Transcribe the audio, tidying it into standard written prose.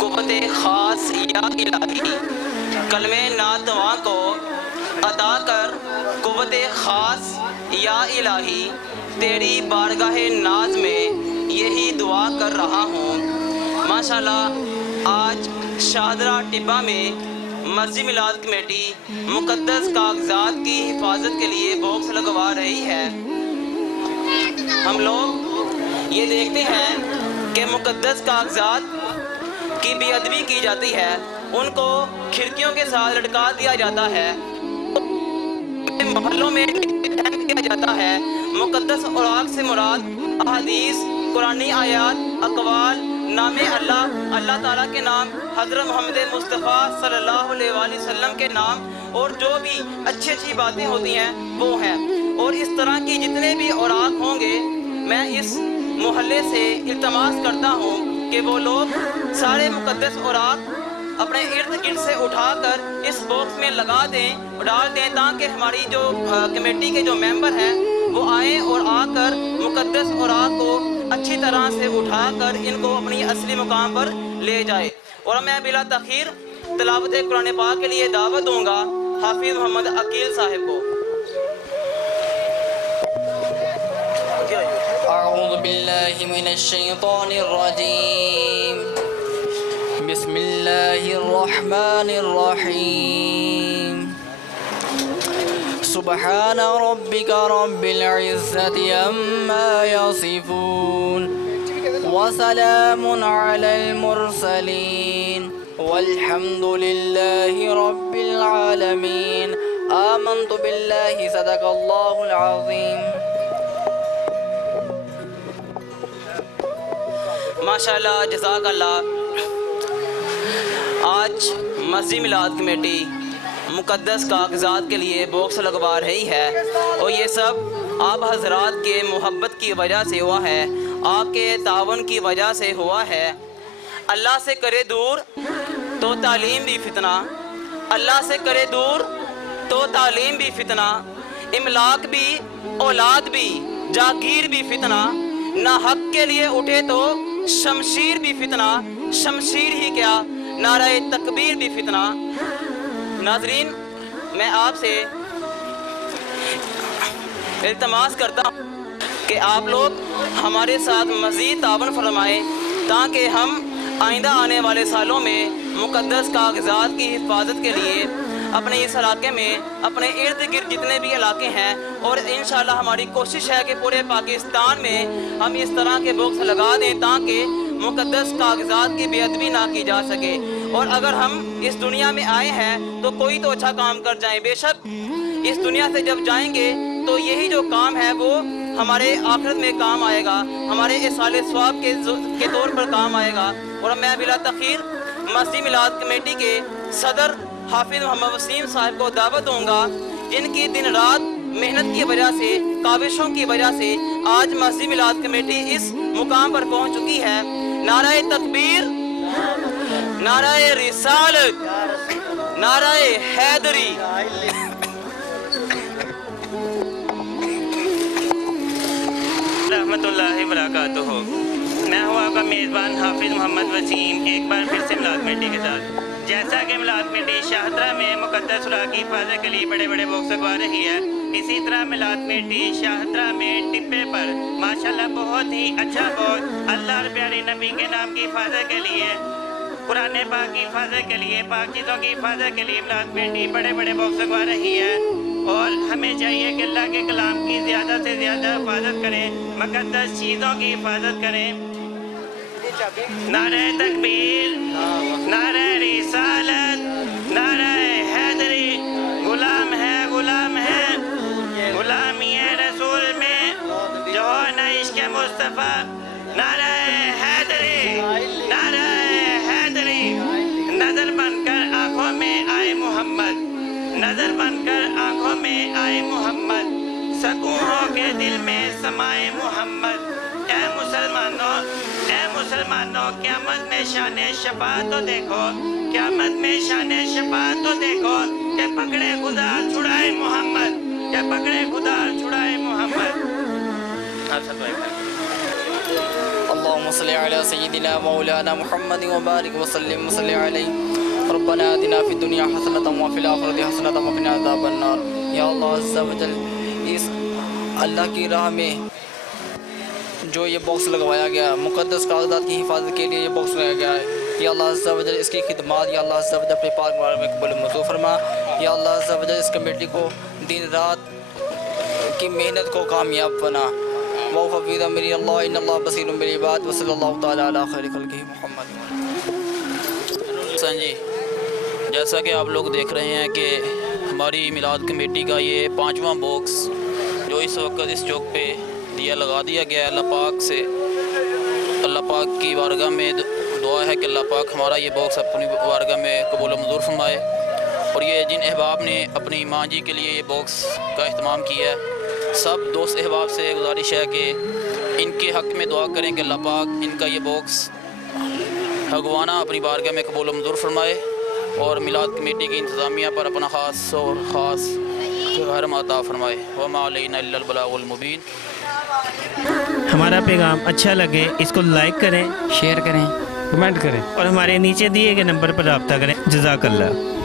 قوت خاص یا الہی، کلمہ ناتواں کو عطا کر قوت خاص یا الہی، تیری بارگاہ ناز میں یہی دعا کر رہا ہوں۔ ماشاءاللہ آج شاہدرہ ٹبہ میں مسجد میلاد کمیٹی مقدس کاغذات کی حفاظت کے لیے باکس لگوا رہی ہے۔ ہم لوگ یہ دیکھتے ہیں کہ مقدس کاغذات کی بے ادبی کی جاتی ہے، ان کو کھڑکیوں کے ساتھ لٹکا دیا جاتا ہے، محلوں میں پھینک دیا جاتا ہے۔ مقدس اوراق سے مراد احادیث، قرآنی آیات، اقوال، نام اللہ، اللہ تعالیٰ کے نام، حضرت محمد مصطفیٰ صلی اللہ علیہ وآلہ وسلم کے نام، اور جو بھی اچھی اچھی باتیں ہوتی ہیں وہ ہیں۔ اور اس طرح کی جتنے بھی اوراق ہوں گے، میں اس محلے سے التماس کرتا ہوں کہ وہ لوگ سارے مقدس اوراق اپنے ارد گرد سے اٹھا کر اس باکس میں لگا دیں، ڈال دیں، تاکہ ہماری جو کمیٹی کے جو ممبر ہیں وہ آئیں اور آ کر مقدس اوراق کو اچھی طرح سے اٹھا کر ان کو اپنی اصلی مقام پر لے جائے۔ اور میں بلا تاخیر تلاوت قرآن پاک کے لیے دعوت دوں گا حافظ محمد عقیل صاحب کو۔ اعوذ باللہ من الشیطان الرجیم، بسم اللہ الرحمن الرحیم، سبحان ربک رب العزت عما یصفون، وسلام علی المرسلین، والحمد للہ رب العالمین، آمنت باللہ، صدق اللہ العظیم۔ ماشاءاللہ، جزاک اللہ۔ آج مسجد میلاد کمیٹی مقدس کاغذات کے لیے باکس لگوا رہی ہے، اور یہ سب آپ حضرات کے محبت کی وجہ سے ہوا ہے، آپ کے تعاون کی وجہ سے ہوا ہے۔ اللہ سے کرے دور تو تعلیم بھی فتنہ، اللہ سے کرے دور تو تعلیم بھی فتنہ، املاک بھی، اولاد بھی، جاگیر بھی فتنہ، نہ حق کے لیے اٹھے تو شمشیر بھی فتنہ، شمشیر ہی کیا نعرہ تکبیر بھی فتنہ۔ ناظرین، میں آپ سے التماس کرتا ہوں کہ آپ لوگ ہمارے ساتھ مزید تعاون فرمائیں، تاکہ ہم آئندہ آنے والے سالوں میں مقدس کاغذات کی حفاظت کے لیے اپنے اس علاقے میں، اپنے ارد گرد جتنے بھی علاقے ہیں، اور انشاءاللہ ہماری کوشش ہے کہ پورے پاکستان میں ہم اس طرح کے باکس لگا دیں تاکہ مقدس کاغذات کی بے ادبی نہ کی جا سکے۔ اور اگر ہم اس دنیا میں آئے ہیں تو کوئی تو اچھا کام کر جائیں، بے شک اس دنیا سے جب جائیں گے تو یہی جو کام ہے وہ ہمارے آخرت میں کام آئے گا، ہمارے ایصال ثواب کے طور پر کام آئے گا۔ اور میں بلا تاخیر مسجد میلاد کمیٹی کے صدر حافظ محمد وسیم صاحب کو دعوت دوں گا، جن کی دن رات محنت کی وجہ سے، کاوشوں کی وجہ سے آج مسجد میلاد کمیٹی اس مقام پر پہنچ چکی ہے۔ نعرہ تکبیر، نعرہ رسالت، نعرہ حیدری۔ رحمت اللہ وبرکاتہ۔ میں ہوں آپ کا میزبان حافظ محمد وسیم، ایک بار پھر سے میلاد کمیٹی کے ساتھ۔ جیسا کہ میلاد کمیٹی شاہدرہ میں مقدس اوراق کی حفاظت کے لیے بڑے بڑے باکس لگوا رہی ہے، اسی طرح میلاد کمیٹی شاہدرہ میں ٹپے پر ماشاءاللہ بہت ہی اچھا باکس اللہ اور پیارے نبی کے نام کی حفاظت کے لیے، قرآن پاک کی حفاظت کے لیے، پاک چیزوں کی حفاظت کے لیے میلاد کمیٹی بڑے بڑے باکس لگوا رہی ہے۔ اور ہمیں چاہیے کہ اللہ کے کلام کی زیادہ سے زیادہ حفاظت کریں، مقدس چیزوں کی حفاظت کریں۔ نعرہ تکبیر، نعرہ رسالت، نعرہ حیدری، غلام ہے غلام ہے، غلامی رسول میں جو نہ عشق مصطفیٰ، نعرہ حیدری، نعرہ حیدری۔ نظر بن کر آنکھوں میں آئے محمد، نظر بن کر آنکھوں میں آئے محمد، سکون ہو کے دل میں سمائے محمد۔ اے مسلمانوں، اے مسلمانوں، قیامت میں شان شفاعت تو دیکھو، قیامت میں شان شفاعت تو دیکھو، کہ پکڑے خدا چھڑائے محمد، کہ پکڑے خدا چھڑائے محمد۔ اللہم اللهم صل على سيدنا مولانا محمد وبارك وسلم وصل عليه ربنا آتنا في الدنيا حسنة وفي الآخرة حسنة وقنا عذاب النار. یا اللہ عز و جل اس اللہ کی راہ میں جو یہ باکس لگوایا گیا مقدس کاغذات کی حفاظت کے لیے یہ باکس لگایا گیا ہے، یا اللہ عز و جل اس کی خدمات یا اللہ عز و جل اپنے پاک بارے میں قبول منظور فرما. یا اللہ عز و جل اس کمیٹی کو دن رات کی محنت کو کامیاب بنا. وفوض امری اللہ ان اللہ بصیر بالعباد وصلی اللہ تعالی علی خیر خلقہ محمد. جی جیسا کہ آپ لوگ دیکھ رہے ہیں کہ ہماری میلاد کمیٹی کا یہ 5واں باکس جو اس وقت اس چوک پہ لگا دیا گیا ہے، اللہ پاک سے اللہ پاک کی بارگاہ میں دعا ہے کہ اللہ پاک ہمارا یہ باکس اپنی بارگاہ میں قبول و منظور فرمائے. اور یہ جن احباب نے اپنی ماں جی کے لیے یہ باکس کا اہتمام کیا ہے، سب دوست احباب سے گزارش ہے کہ ان کے حق میں دعا کریں کہ اللہ پاک ان کا یہ باکس لگوانا اپنی بارگاہ میں قبول و منظور فرمائے اور میلاد کمیٹی کی انتظامیہ پر اپنا خاص اور خاص رحم عطا فرمائے. وما علینا الا البلاغ المبین. ہمارا پیغام اچھا لگے اس کو لائک کریں، شیئر کریں، کمنٹ کریں اور ہمارے نیچے دیے گئے نمبر پر رابطہ کریں. جزاک اللہ.